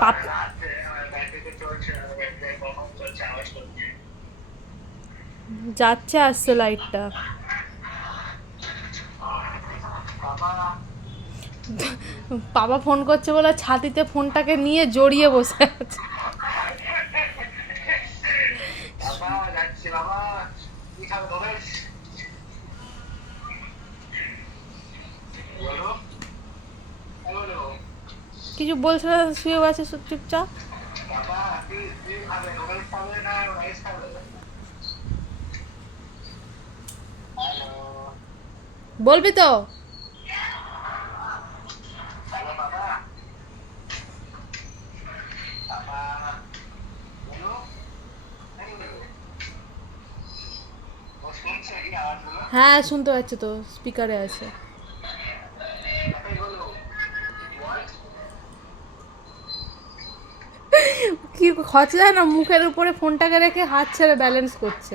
পাপ যাচ্ছে আসছে লাইটটা। বাবা ফোন করছে বলে ছাতিতে ফোনটাকে নিয়ে জড়িয়ে বসে আছে। কিছু বলছে না, শুয়ে আছে চুপচাপ। বলবি তো? হ্যাঁ শুনতে পাচ্ছি তো, স্পিকারে আছে। কি হচ্ছে জানো, মুখের উপরে ফোনটাকে রেখে হাত ছেড়ে ব্যালেন্স করছে।